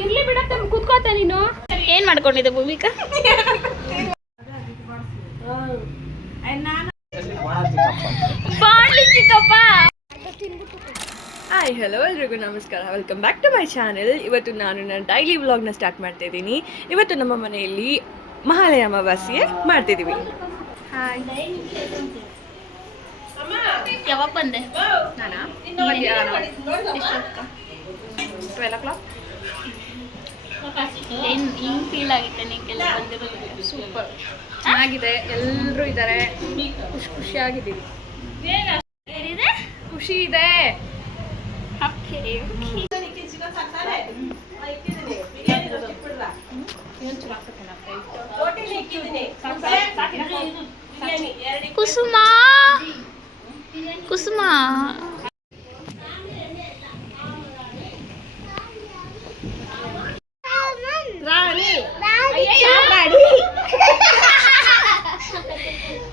ಇರ್ಲಿ ಬಿಡತ್ತ ಕೂತ್ಕೋತ ನೀನು ಏನ್ ಮಾಡ್ಕೊಂಡಿದ್ದೆ ಭೂಮಿಕಾ ಬಾಂಡ್ಲಿ ಚಿಕ್ಕಪ್ಪ ಹಾಯ್ ಹಲೋ ಎಲ್ರಿಗೂ ನಮಸ್ಕಾರ welcome back to my channel. ಇವತ್ತು ನಾನು ನನ್ನ ಡೈಲಿ ವ್ಲಾಗ್ನ ಸ್ಟಾರ್ಟ್ ಮಾಡ್ತಾ ಇದ್ದೀನಿ. ಇವತ್ತು ನಮ್ಮ ಮನೆಯಲ್ಲಿ ಮಹಾಲಯ ಅಮಾವಾಸ್ಯೆ ಮಾಡ್ತಿದ್ದೀವಿ. ಹಾಯ್, ಯಾವಾಗ ಬಂದೆ ನಾನಾ 12 o'clock. ಏನು ಹಿಂಗೆ ಫೀಲ್ ಆಗುತ್ತೆ ನಿಂಗೆಲ್ಲ ಬಂದಿರೋದು? ಸೂಪರ್ ಚೆನ್ನಾಗಿದೆ, ಎಲ್ಲರೂ ಇದ್ದಾರೆ, ಖುಷಿಯಾಗಿದ್ದೀವಿ, ಖುಷಿ ಇದೆ. ಕುಸುಮ ಕುಸುಮ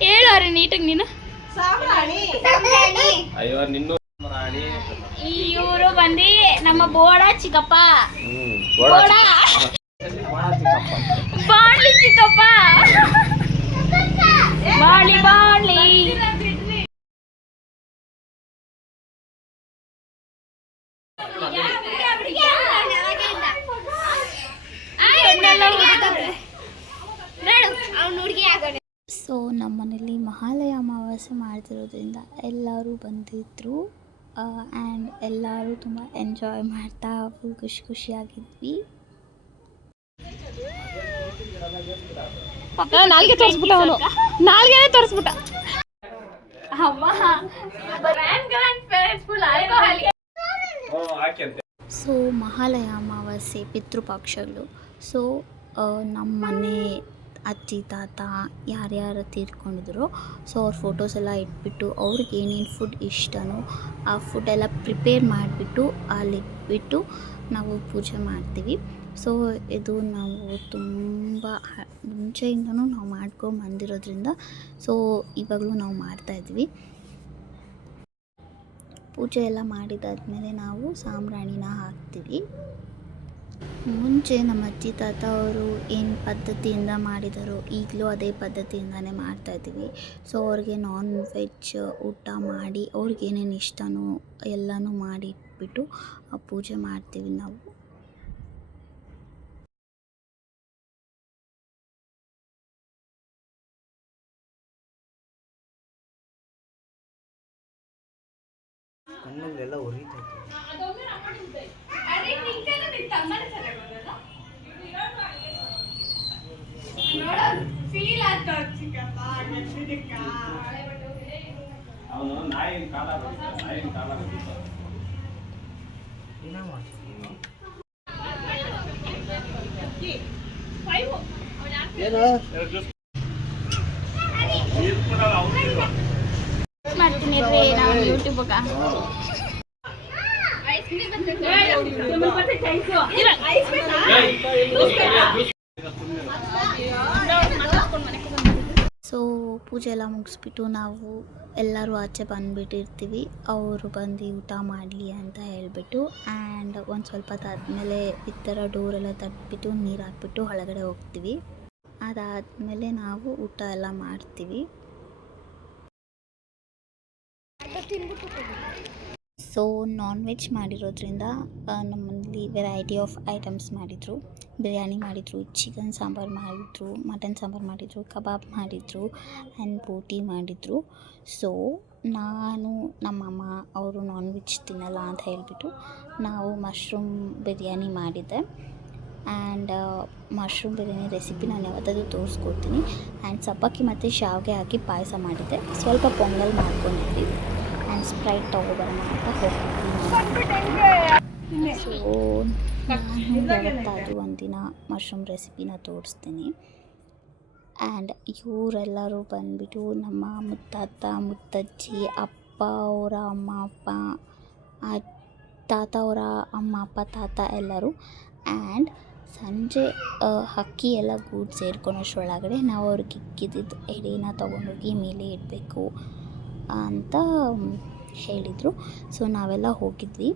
ಹೇಳೋರಿ ನೀಟಾಗಿ ನೀನು. ಇವರು ಬಂದು ನಮ್ಮ ಬೋಡ ಚಿಕ್ಕಪ್ಪ, ಬೋಡ ಬಾಳ್ಲಿ ಚಿಕ್ಕಪ್ಪ, ಬಾಳಿ ಬಾಳಿ ಸೊ ನಮ್ಮ ಮನೇಲಿ ಮಹಾಲಯ ಅಮಾವಾಸ್ಯೆ ಮಾಡ್ತಿರೋದ್ರಿಂದ ಎಲ್ಲರೂ ಬಂದಿದ್ದರು ಆ್ಯಂಡ್ ಎಲ್ಲರೂ ತುಂಬ ಎಂಜಾಯ್ ಮಾಡ್ತಾ ಫುಲ್ ಖುಷಿಯಾಗಿದ್ವಿ. ನಾಲ್ಗೆ ತೋರಿಸ್ಬಿಟ್ಟ, ಅವನು ನಾಲ್ಗೆ ತೋರಿಸ್ಬಿಟ್ಟ. ಸೊ ಮಹಾಲಯ ಅಮಾವಾಸ್ಯೆ ಪಿತೃಪಕ್ಷಗಳು. ಸೊ ನಮ್ಮ ಮನೆ ಅಜ್ಜಿ ತಾತ ಯಾರ್ಯಾರು ತೀರ್ಕೊಂಡಿದ್ರು ಸೊ ಅವ್ರ ಫೋಟೋಸ್ ಎಲ್ಲ ಇಟ್ಬಿಟ್ಟು ಅವ್ರಿಗೆ ಏನೇನು ಫುಡ್ ಇಷ್ಟನೋ ಆ ಫುಡ್ಡೆಲ್ಲ ಪ್ರಿಪೇರ್ ಮಾಡಿಬಿಟ್ಟು ಅಲ್ಲಿಟ್ಬಿಟ್ಟು ನಾವು ಪೂಜೆ ಮಾಡ್ತೀವಿ. ಸೊ ಇದು ನಾವು ತುಂಬ ಮುಂಚೆಯಿಂದನೂ ನಾವು ಮಾಡ್ಕೊಂಡು ಬಂದಿರೋದ್ರಿಂದ ಸೊ ಇವಾಗಲೂ ನಾವು ಮಾಡ್ತಾಯಿದ್ವಿ. ಪೂಜೆ ಎಲ್ಲ ಮಾಡಿದಾದ್ಮೇಲೆ ನಾವು ಸಾಂಬ್ರಾಣಿನ ಹಾಕ್ತೀವಿ. ಮುಂಚೆ ನಮ್ಮ ಅಜ್ಜಿ ತಾತ ಅವರು ಏನು ಪದ್ಧತಿಯಿಂದ ಮಾಡಿದಾರೋ ಈಗಲೂ ಅದೇ ಪದ್ಧತಿಯಿಂದನೇ ಮಾಡ್ತಾಯಿದ್ದೀವಿ. ಸೊ ಅವ್ರಿಗೆ ನಾನ್ ವೆಜ್ ಊಟ ಮಾಡಿ ಅವ್ರಿಗೆ ಏನೇನು ಇಷ್ಟನೋ ಎಲ್ಲನೂ ಮಾಡಿ ಇಟ್ಬಿಟ್ಟು ಪೂಜೆ ಮಾಡ್ತೀವಿ ನಾವು. ಕಣ್ಣಲ್ಲೆಲ್ಲ ಉರಿತೈತೆ. ಅವನು ನಾಯಿನ ಕಾಲ ಮಾಡ್ತೀನಿ ನಾವು ಯೂಟ್ಯೂಬ್ಗ ಸೊ ಪೂಜೆ ಎಲ್ಲ ಮುಗಿಸ್ಬಿಟ್ಟು ನಾವು ಎಲ್ಲರೂ ಆಚೆ ಬಂದುಬಿಟ್ಟಿರ್ತೀವಿ. ಅವರು ಬಂದು ಊಟ ಮಾಡಲಿ ಅಂತ ಹೇಳಿಬಿಟ್ಟು ಆ್ಯಂಡ್ ಒಂದು ಸ್ವಲ್ಪ ಹೊತ್ತಾದಮೇಲೆ ಈ ಥರ ಡೋರೆಲ್ಲ ತಟ್ಬಿಟ್ಟು ನೀರು ಹಾಕ್ಬಿಟ್ಟು ಒಳಗಡೆ ಹೋಗ್ತೀವಿ. ಅದಾದಮೇಲೆ ನಾವು ಊಟ ಎಲ್ಲ ಮಾಡ್ತೀವಿ. ಸೊ ನಾನ್ ವೆಜ್ ಮಾಡಿರೋದ್ರಿಂದ ನಮ್ಮಲ್ಲಿ ವೆರೈಟಿ ಆಫ್ ಐಟಮ್ಸ್ ಮಾಡಿದರು. ಬಿರಿಯಾನಿ ಮಾಡಿದರು, ಚಿಕನ್ ಸಾಂಬಾರು ಮಾಡಿದರು, ಮಟನ್ ಸಾಂಬಾರು ಮಾಡಿದರು, ಕಬಾಬ್ ಮಾಡಿದರು ಆ್ಯಂಡ್ ಬೋಟಿ ಮಾಡಿದರು. ಸೊ ನಾನು ನಮ್ಮಮ್ಮ ಅವರು ನಾನ್ ವೆಜ್ ತಿನ್ನಲ್ಲ ಅಂತ ಹೇಳಿಬಿಟ್ಟು ನಾವು ಮಶ್ರೂಮ್ ಬಿರಿಯಾನಿ ಮಾಡಿದ್ದೆ. ಆ್ಯಂಡ್ ಮಶ್ರೂಮ್ ಬಿರಿಯಾನಿ ರೆಸಿಪಿ ನಾನು ಯಾವತ್ತಾದರೂ ತೋರಿಸ್ಕೊಡ್ತೀನಿ. ಆ್ಯಂಡ್ ಸಬ್ಬಕ್ಕಿ ಮತ್ತು ಶಾವಿಗೆ ಹಾಕಿ ಪಾಯಸ ಮಾಡಿದ್ದೆ. ಸ್ವಲ್ಪ ಪೊಂಗಲ್ ಮಾಡ್ಕೊಂಡಿದ್ವಿ ಆ್ಯಂಡ್ ಸ್ಪ್ರೈಟ್ ತೊಗೊಬರೋಣ ಅಂತ ಹೋಗ್ತೀವಿ. ಸೊ ನಾನು ಯಾವತ್ತಾದರೂ ಒಂದಿನ ಮಶ್ರೂಮ್ ರೆಸಿಪಿನ ತೋರಿಸ್ತೀನಿ. ಆ್ಯಂಡ್ ಇವರೆಲ್ಲರೂ ಬಂದುಬಿಟ್ಟು ನಮ್ಮ ಮುತ್ತಾತ ಮುತ್ತಜ್ಜಿ, ಅಪ್ಪ ಅವರ ಅಮ್ಮ ಅಪ್ಪ, ತಾತ ಅವರ ಅಮ್ಮ ಅಪ್ಪ ತಾತ ಎಲ್ಲರೂ. ಆ್ಯಂಡ್ ಸಂಜೆ ಹಕ್ಕಿ ಎಲ್ಲ ಗೂಡು ಸೇರ್ಕೊಳೋಷ್ರೊಳಗಡೆ ನಾವು ಅವ್ರಿಗೆ ಇಕ್ಕಿದ್ದಿದ್ದು ಎಡೆನ ತೊಗೊಂಡೋಗಿ ಮೇಲೆ ಇಡಬೇಕು ಅಂತ ಹೇಳಿದರು. ಸೊ ನಾವೆಲ್ಲ ಹೋಗಿದ್ವಿ.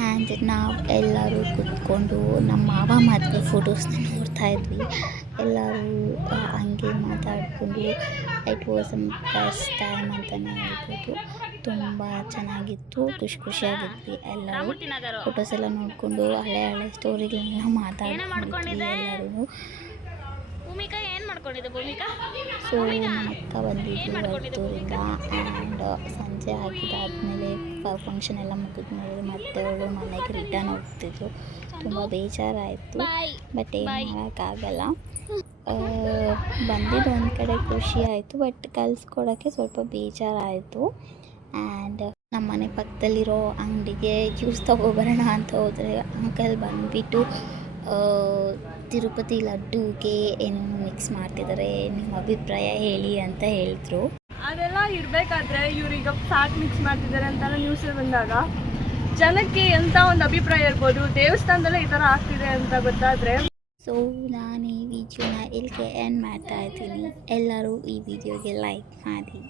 ಆ್ಯಂಡ್ ನಾವು ಎಲ್ಲರೂ ಕೂತ್ಕೊಂಡು ನಮ್ಮ ಮಾವ ಮದುವೆ ಫೋಟೋಸ್ನ ನೋಡ್ತಾ ಇದ್ವಿ. ಎಲ್ಲರೂ ಹಂಗೆ ಮಾತಾಡಿಕೊಂಡು ಇಟ್ ವಾಸ್ ಬೆಸ್ಟ್ ಟೈಮ್ ಅಂತಲೇ ಹೇಳ್ಬೋದು. ತುಂಬ ಚೆನ್ನಾಗಿತ್ತು, ಖುಷಿಯಾಗಿದ್ವಿ. ಎಲ್ಲರೂ ಫೋಟೋಸ್ ಎಲ್ಲ ನೋಡಿಕೊಂಡು ಹಳೆ ಸ್ಟೋರಿಗಳನ್ನ ಮಾತಾಡ್ಕೊಂಡಿದ್ವಿ ಎಲ್ಲರೂ. ಭೂಮಿಕಾ ಏನು ಮಾಡ್ಕೊಂಡಿದ್ದೆ ಭೂಮಿಕಾ? ಸೊ ನಮ್ಮ ಅಕ್ಕ ಬಂದಿದ್ವಿ ಹೊರತೂರಿಂದ. ಆ್ಯಂಡ್ ಸಂಜೆ ಆಗಿದ್ದಾದಮೇಲೆ ಫಂಕ್ಷನ್ ಎಲ್ಲ ಮುಗಿದ್ಮೇಲೆ ಮತ್ತೆ ಅವಳು ಮನೆಗೆ ರಿಟರ್ನ್ ಹೋಗ್ತಿದ್ರು. ತುಂಬ ಬೇಜಾರಾಯಿತು, ಬಟ್ ಏನು ಮಾಡೋಕ್ಕಾಗಲ್ಲ. ಬಂದಿದ್ದು ಒಂದು ಕಡೆ ಖುಷಿ ಆಯಿತು, ಬಟ್ ಕಲಿಸ್ಕೊಡೋಕ್ಕೆ ಸ್ವಲ್ಪ ಬೇಜಾರಾಯಿತು. ಆ್ಯಂಡ್ ನಮ್ಮ ಮನೆ ಪಕ್ಕದಲ್ಲಿರೋ ಅಂಗಡಿಗೆ ಜ್ಯೂಸ್ ತೊಗೊಬರೋಣ ಅಂತ ಹೋದರೆ ಅಂಕಲ್ ಬಂದುಬಿಟ್ಟು ತಿರುಪತಿ ಲಡ್ಡುಗೆ ಏನೇನು ಮಿಕ್ಸ್ ಮಾಡ್ತಿದ್ದಾರೆ, ನಿಮ್ಮ ಅಭಿಪ್ರಾಯ ಹೇಳಿ ಅಂತ ಹೇಳಿದ್ರು. ಅದೆಲ್ಲ ಇರಬೇಕಾದ್ರೆ ಇವ್ರೀಗ ಫ್ಯಾಟ್ ಮಿಕ್ಸ್ ಮಾಡ್ತಿದ್ದಾರೆ ಅಂತೆಲ್ಲ ನ್ಯೂಸಲ್ಲಿ ಬಂದಾಗ ಜನಕ್ಕೆ ಎಂಥ ಒಂದು ಅಭಿಪ್ರಾಯ ಇರ್ಬೋದು. ದೇವಸ್ಥಾನದಲ್ಲೇ ಈ ಥರ ಆಗ್ತಿದೆ ಅಂತ ಗೊತ್ತಾದರೆ. ಸೊ ನಾನು ಈ ವಿಡಿಯೋನ ಇಲ್ಲಿಗೆ ಎಂಡ್ ಮಾಡ್ತಾ ಇದ್ದೀನಿ. ಎಲ್ಲರೂ ಈ ವಿಡಿಯೋಗೆ ಲೈಕ್ ಮಾಡಿ.